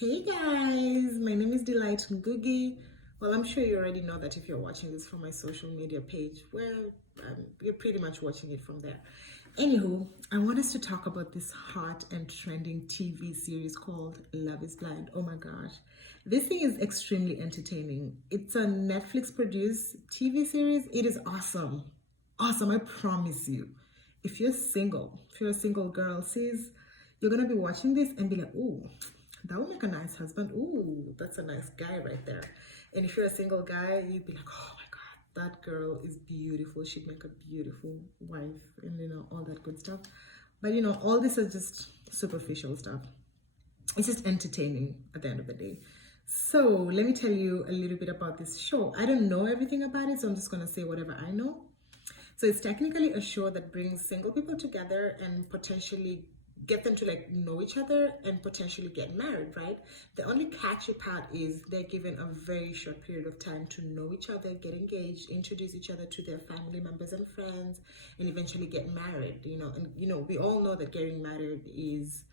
Hey guys, my name is Delight Ngugi. Well, I'm sure you already know that if you're watching this from my social media page. Well, you're pretty much watching it from there. Anywho, I want us to talk about this hot and trending TV series called Love is Blind. Oh my gosh. This thing is extremely entertaining. It's a Netflix produced TV series. It is awesome. Awesome, I promise you. If you're a single girl, sis, you're gonna be watching this and be like, "Ooh, that would make a nice husband. Ooh, that's a nice guy right there." And if you're a single guy, you'd be like, "Oh my God, that girl is beautiful. She'd make a beautiful wife," and all that good stuff. But all this is just superficial stuff. It's just entertaining at the end of the day. So let me tell you a little bit about this show. I don't know everything about it, so I'm just gonna say whatever I know. So it's technically a show that brings single people together and potentially get them to like know each other and potentially get married, right? The only catchy part is they're given a very short period of time to know each other, get engaged, introduce each other to their family members and friends, and eventually get married. And we all know that getting married is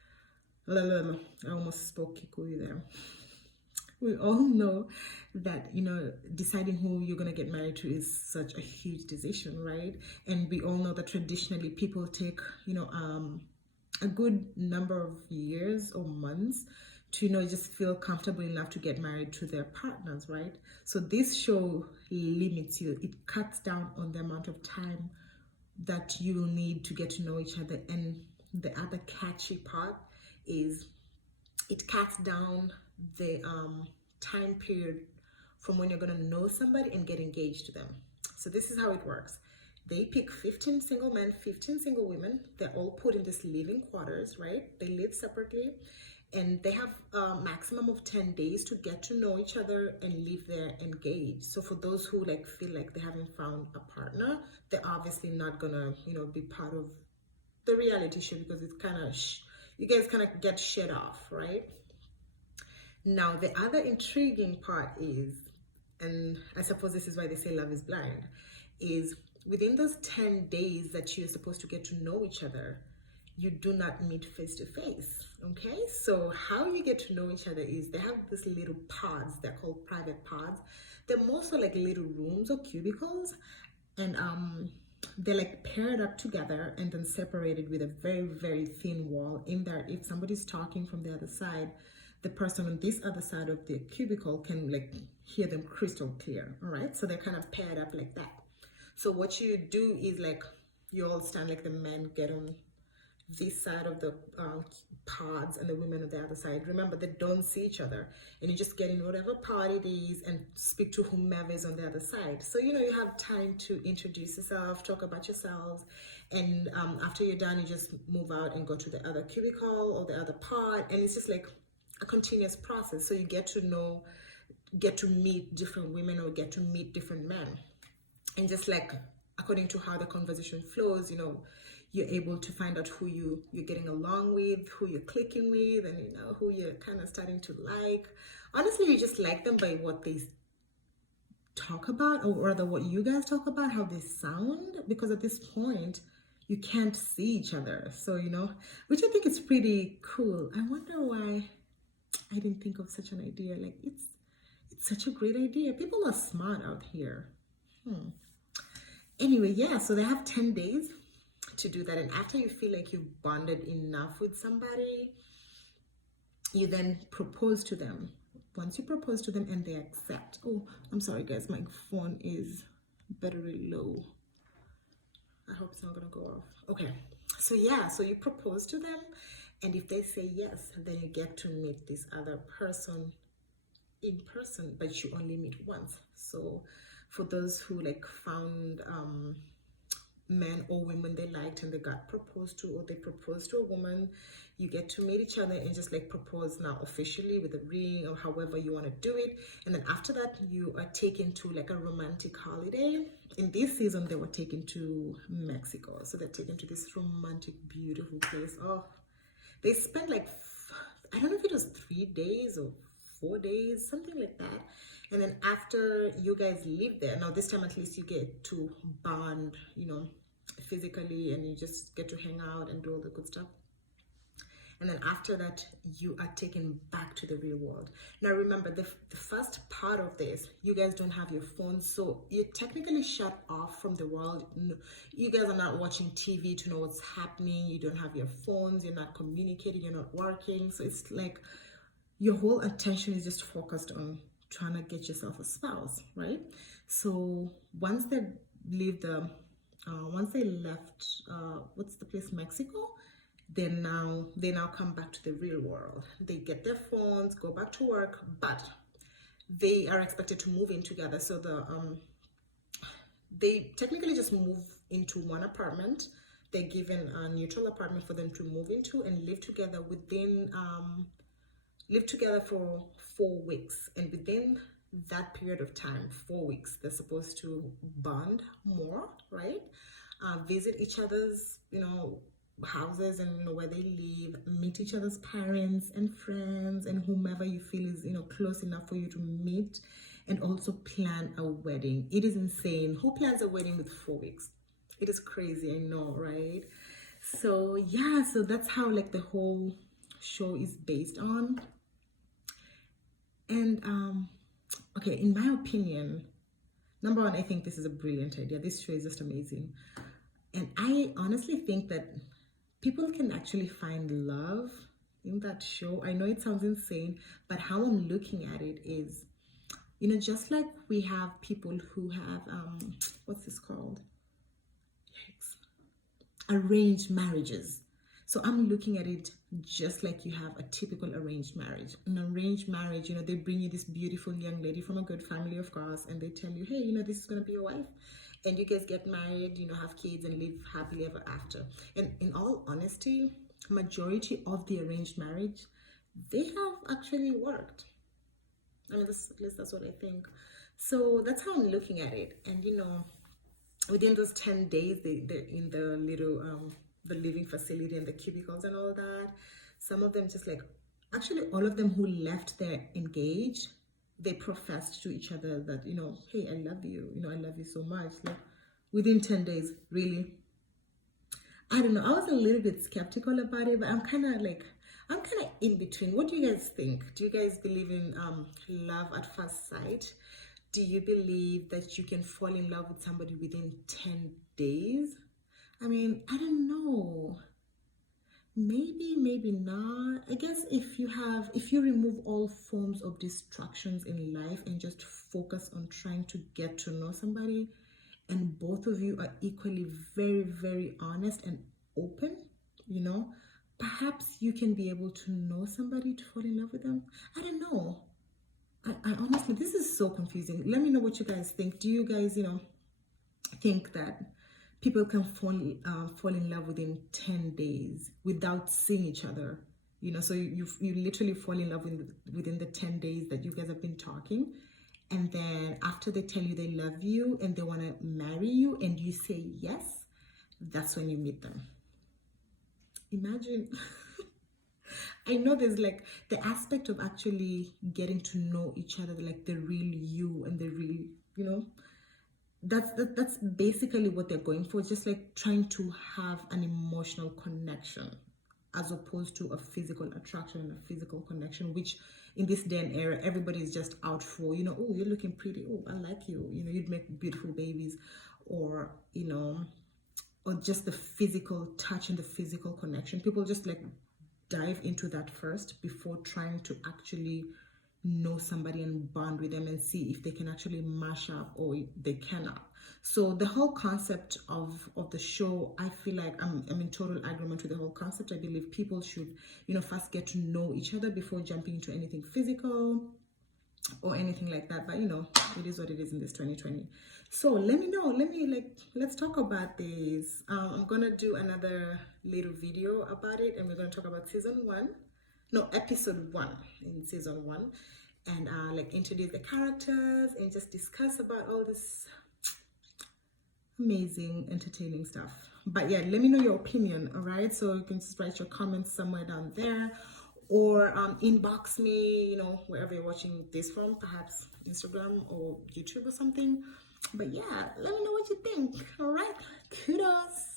I almost spoke Kikuyu there. We all know that deciding who you're going to get married to is such a huge decision, right? And we all know that traditionally people take a good number of years or months to just feel comfortable enough to get married to their partners, right? So this show limits you. It cuts down on the amount of time that you will need to get to know each other. And the other catchy part is it cuts down the time period from when you're going to know somebody and get engaged to them. So this is how it works. They pick 15 single men, 15 single women. They're all put in this living quarters, right? They live separately, and they have a maximum of 10 days to get to know each other and live there engaged. So for those who feel like they haven't found a partner, they're obviously not gonna be part of the reality show, because it's kind of you guys kind of get shit off, right? Now, the other intriguing part is, and I suppose this is why they say love is blind, is within those 10 days that you're supposed to get to know each other, you do not meet face to face. Okay? So, how you get to know each other is they have these little pods, they're called private pods. They're mostly like little rooms or cubicles, and they're like paired up together and then separated with a very, very thin wall. In there, if somebody's talking from the other side, the person on this other side of the cubicle can hear them crystal clear. All right, so they're kind of paired up like that. So what you do is you all stand, like the men get on this side of the pods and the women on the other side. Remember, they don't see each other, and you just get in whatever pod it is and speak to whomever is on the other side. So you have time to introduce yourself, talk about yourselves, and after you're done, you just move out and go to the other cubicle or the other pod, and it's just like a continuous process. So you get to meet different women or get to meet different men, and just according to how the conversation flows, you're able to find out who you're getting along with, who you're clicking with, and who you're kind of starting to like. Honestly, you just like them by what they talk about, or rather what you guys talk about, how they sound, because at this point you can't see each other. So which I think is pretty cool. I wonder why I didn't think of such an idea. It's such a great idea. People are smart out here. Anyway, yeah, so they have 10 days to do that. And after you feel like you've bonded enough with somebody, you then propose to them. Once you propose to them and they accept. Oh, I'm sorry, guys, my phone is battery low. I hope it's not going to go off. Okay, so yeah, so you propose to them. And if they say yes, then you get to meet this other person in person, but you only meet once. So for those who found men or women they liked and they got proposed to, or they proposed to a woman, you get to meet each other and just propose now officially with a ring or however you want to do it. And then after that, you are taken to a romantic holiday. In this season, they were taken to Mexico, so they're taken to this romantic, beautiful place. Oh, they spent I don't know if it was 3 days or 4 days, something like that. And then after you guys live there, now this time at least you get to bond, physically, and you just get to hang out and do all the good stuff. and then after that you are taken back to the real world. Now remember, the first part of this, you guys don't have your phones, so you're technically shut off from the world. You guys are not watching TV to know what's happening. You don't have your phones, you're not communicating, you're not working. So it's like your whole attention is just focused on trying to get yourself a spouse, right? So once they leave the once they left what's the place, Mexico, they now come back to the real world. They get their phones, go back to work, but they are expected to move in together. So they technically just move into one apartment. They're given a neutral apartment for them to move into and live together for 4 weeks. And within that period of time, 4 weeks, they're supposed to bond more, right? Visit each other's, houses and where they live, meet each other's parents and friends and whomever you feel is close enough for you to meet, and also plan a wedding. It is insane. Who plans a wedding with 4 weeks? It is crazy, I know, right? So yeah, so that's how like the whole show is based on. And okay, in my opinion, number one, I think this is a brilliant idea. This show is just amazing. And I honestly think that people can actually find love in that show. I know it sounds insane, but how I'm looking at it is, just like we have people who have, what's this called? Yikes. Arranged marriages. So I'm looking at it just like you have a typical arranged marriage. An arranged marriage, they bring you this beautiful young lady from a good family, of course, and they tell you, hey, this is going to be your wife. And you guys get married, have kids and live happily ever after. And in all honesty, majority of the arranged marriage, they have actually worked. I mean, at least that's what I think. So that's how I'm looking at it. And, within those 10 days, they're in the little, the living facility and the cubicles and all that. Some of them just actually all of them who left there engaged, they professed to each other that, hey, I love you, I love you so much. Like within 10 days, really. I don't know. I was a little bit skeptical about it, but I'm kind of in between. What do you guys think? Do you guys believe in love at first sight? Do you believe that you can fall in love with somebody within 10 days? I mean, I don't know. Maybe not. I guess if you remove all forms of distractions in life and just focus on trying to get to know somebody, and both of you are equally very, very honest and open, perhaps you can be able to know somebody to fall in love with them. I don't know. I honestly, this is so confusing. Let me know what you guys think. Do you guys, think that people can fall in love within 10 days without seeing each other? So you literally fall in love within the 10 days that you guys have been talking. And then after they tell you they love you and they want to marry you and you say yes, that's when you meet them. Imagine. I know there's the aspect of actually getting to know each other, like the real you and the real, that's basically what they're going for. It's just trying to have an emotional connection as opposed to a physical attraction and a physical connection, which in this day and era, everybody is just out for, oh, you're looking pretty. Oh, I like you. You'd make beautiful babies, or, or just the physical touch and the physical connection. People just dive into that first before trying to actually know somebody and bond with them and see if they can actually mash up or they cannot. So the whole concept of the show, I feel like I'm in total agreement with the whole concept. I believe people should, first get to know each other before jumping into anything physical or anything like that. But it is what it is in this 2020. So let me know. Let's talk about this. I'm gonna do another little video about it, and we're gonna talk about episode 1 in season 1, and introduce the characters and just discuss about all this amazing, entertaining stuff. But yeah, let me know your opinion. All right, so you can just write your comments somewhere down there, or inbox me, wherever you're watching this from, perhaps Instagram or YouTube or something. But yeah, let me know what you think. All right, kudos.